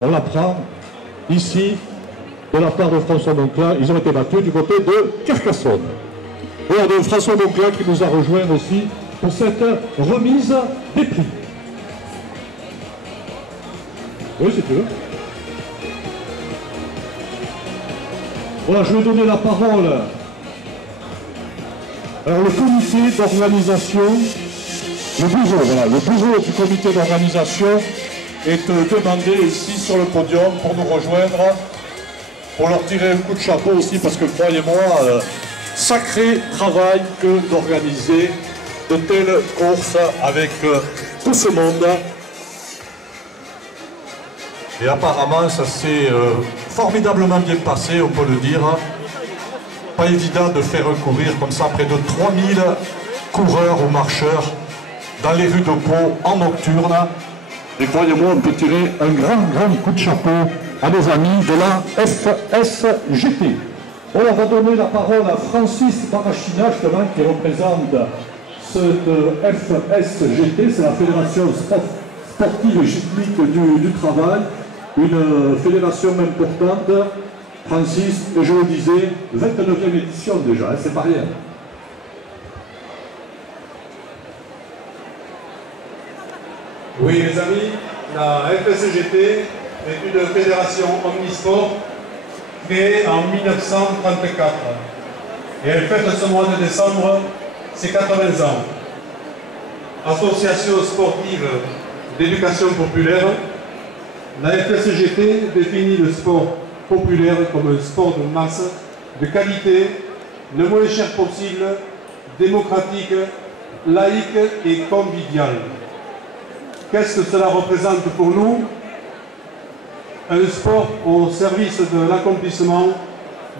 On l'apprend ici, de la part de François Moncla, ils ont été battus du côté de Carcassonne. Et de François Moncla qui nous a rejoint aussi pour cette remise des prix. Oui, si tu veux. Voilà, je vais donner la parole. Alors, le comité d'organisation, le bureau du comité d'organisation est demandé ici sur le podium pour nous rejoindre, pour leur tirer un coup de chapeau aussi, parce que croyez-moi, sacré travail que d'organiser de telles courses avec tout ce monde. Et apparemment, ça s'est formidablement bien passé, on peut le dire. Pas évident de faire courir comme ça près de 3000 coureurs ou marcheurs dans les rues de Pau en nocturne. Et croyez-moi, on peut tirer un grand coup de chapeau à nos amis de la FSGT. On va donner la parole à Francis Barachina, justement, qui représente cette FSGT, c'est la Fédération Sportive et Cyclique du Travail, une fédération importante. Francis, et je le disais, 29e édition déjà, hein, c'est pas rien. Oui les amis, la FSGT est une fédération omnisport créée en 1934 et elle fête ce mois de décembre ses 80 ans. Association sportive d'éducation populaire, la FSGT définit le sport populaire comme un sport de masse, de qualité, le moins cher possible, démocratique, laïque et convivial. Qu'est-ce que cela représente pour nous? Un sport au service de l'accomplissement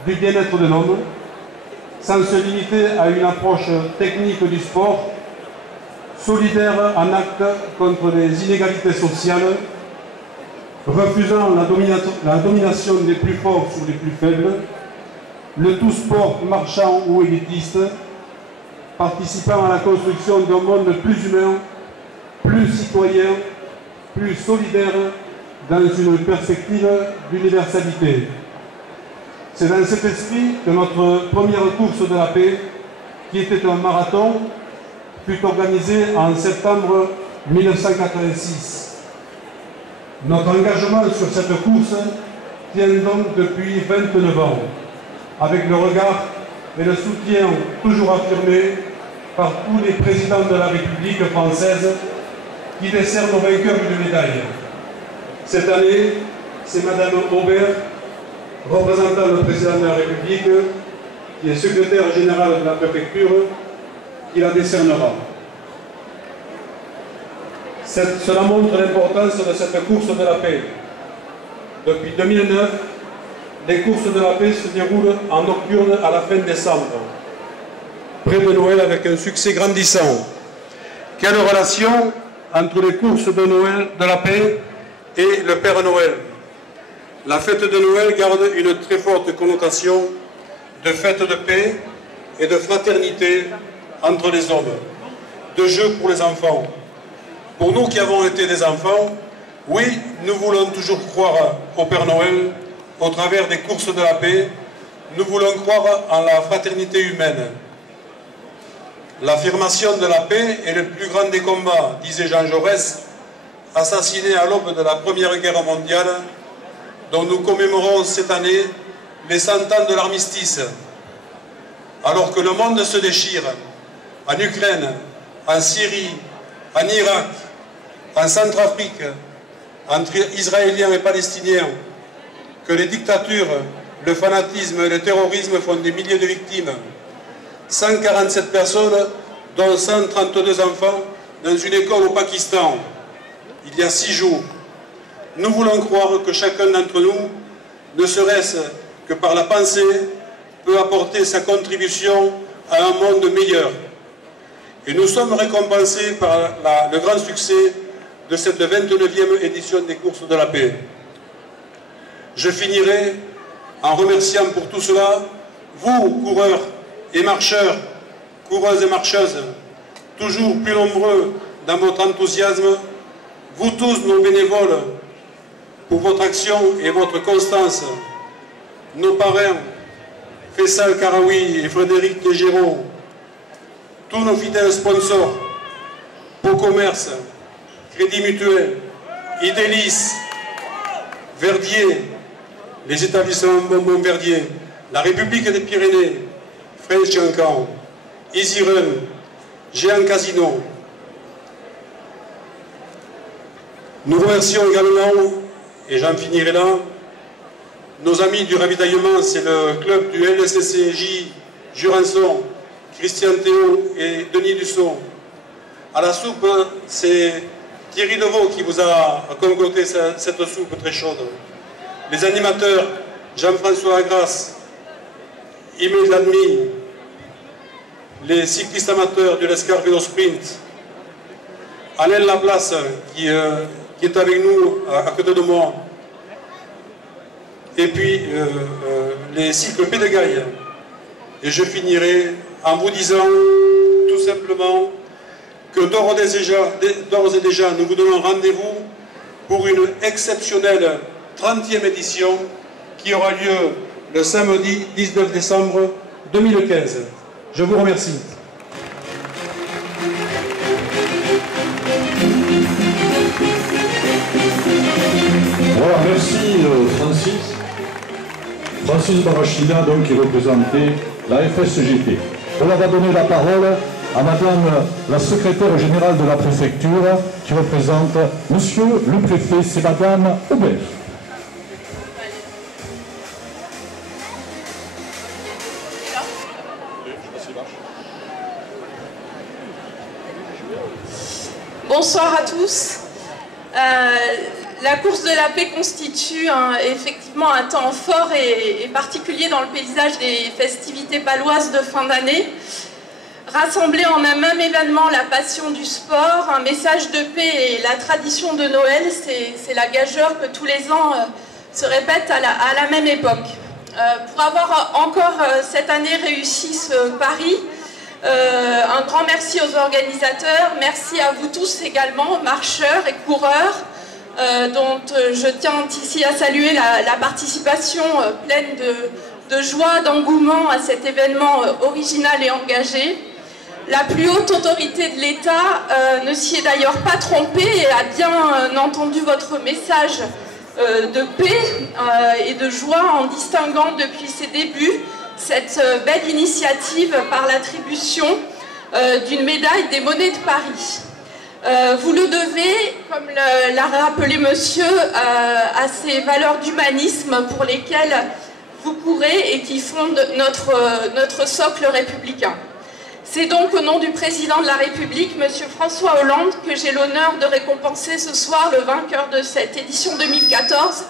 du bien-être de l'homme, sans se limiter à une approche technique du sport, solidaire en acte contre les inégalités sociales, refusant la domination des plus forts sur les plus faibles, le tout sport marchand ou élitiste, participant à la construction d'un monde plus humain, plus citoyen, plus solidaire, dans une perspective d'universalité. C'est dans cet esprit que notre première course de la paix, qui était un marathon, fut organisée en septembre 1986. Notre engagement sur cette course tient donc depuis 29 ans, avec le regard et le soutien toujours affirmé par tous les présidents de la République française qui décernent aux vainqueurs une médaille. Cette année, c'est Madame Aubert, représentant le président de la République, qui est secrétaire général de la préfecture, qui la décernera. Cela montre l'importance de cette course de la paix. Depuis 2009, les courses de la paix se déroulent en nocturne à la fin décembre, près de Noël, avec un succès grandissant. Quelle relation entre les courses de Noël, de la paix et le Père Noël? La fête de Noël garde une très forte connotation de fête de paix et de fraternité entre les hommes, de jeux pour les enfants. Pour nous qui avons été des enfants, oui, nous voulons toujours croire au Père Noël au travers des courses de la paix. Nous voulons croire en la fraternité humaine. L'affirmation de la paix est le plus grand des combats, disait Jean Jaurès, assassiné à l'aube de la Première Guerre mondiale, dont nous commémorons cette année les 100 ans de l'armistice. Alors que le monde se déchire, en Ukraine, en Syrie, en Irak, en Centrafrique, entre Israéliens et Palestiniens, que les dictatures, le fanatisme et le terrorisme font des milliers de victimes, 147 personnes, dont 132 enfants, dans une école au Pakistan, il y a 6 jours. Nous voulons croire que chacun d'entre nous, ne serait-ce que par la pensée, peut apporter sa contribution à un monde meilleur. Et nous sommes récompensés par le grand succès de cette 29e édition des courses de la paix. Je finirai en remerciant pour tout cela, vous, coureurs et marcheurs, coureuses et marcheuses, toujours plus nombreux dans votre enthousiasme, vous tous, nos bénévoles, pour votre action et votre constance. Nos parrains, Faisal Karaoui et Frédéric Tégéraud, tous nos fidèles sponsors, Beau Commerce, Crédit Mutuel, Idélis, Verdier, les établissements Bonbon Verdier, la République des Pyrénées, French Cancan, Easy Run, Géant Casino. Nous remercions également, et j'en finirai là, nos amis du ravitaillement, c'est le club du LSCJ Jurançon, Christian Théo et Denis Dussault. À la soupe, c'est Thierry Deveau qui vous a concocté cette soupe très chaude. Les animateurs, Jean-François Agras, Imé Ladmi, les cyclistes amateurs de l'Escar Vélo Sprint, Alain Laplace qui est avec nous à côté de moi, et puis les cycles Pédégaille. Et je finirai en vous disant tout simplement que d'ores et déjà nous vous donnons rendez-vous pour une exceptionnelle 30e édition qui aura lieu le samedi 19 décembre 2015. Je vous remercie. Voilà, merci Francis Barachina, donc, qui représentait la FSGT. On va donner la parole à Madame la secrétaire générale de la préfecture, qui représente Monsieur le préfet, c'est Madame Aubert. Bonsoir à tous. La course de la paix constitue effectivement un temps fort et particulier dans le paysage des festivités paloises de fin d'année. Rassembler en un même événement la passion du sport, un message de paix et la tradition de Noël, c'est la gageure que tous les ans se répète à la même époque. Pour avoir encore cette année réussi ce pari, un grand merci aux organisateurs, merci à vous tous également, marcheurs et coureurs, dont je tiens ici à saluer la participation pleine de joie, d'engouement à cet événement original et engagé. La plus haute autorité de l'État ne s'y est d'ailleurs pas trompée et a bien entendu votre message de paix et de joie en distinguant depuis ses débuts cette belle initiative par l'attribution d'une médaille des monnaies de Paris. Vous le devez, comme l'a rappelé monsieur, à ces valeurs d'humanisme pour lesquelles vous courez et qui fondent notre socle républicain. C'est donc au nom du président de la République, monsieur François Hollande, que j'ai l'honneur de récompenser ce soir le vainqueur de cette édition 2014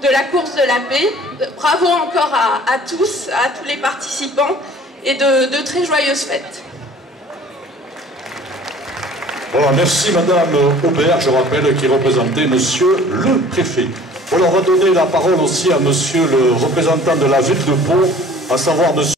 de la course de la paix. Bravo encore à tous les participants et de très joyeuses fêtes. Voilà, merci Madame Aubert, je rappelle, qui représentait Monsieur le Préfet. On va donner la parole aussi à Monsieur le représentant de la ville de Pau, à savoir Monsieur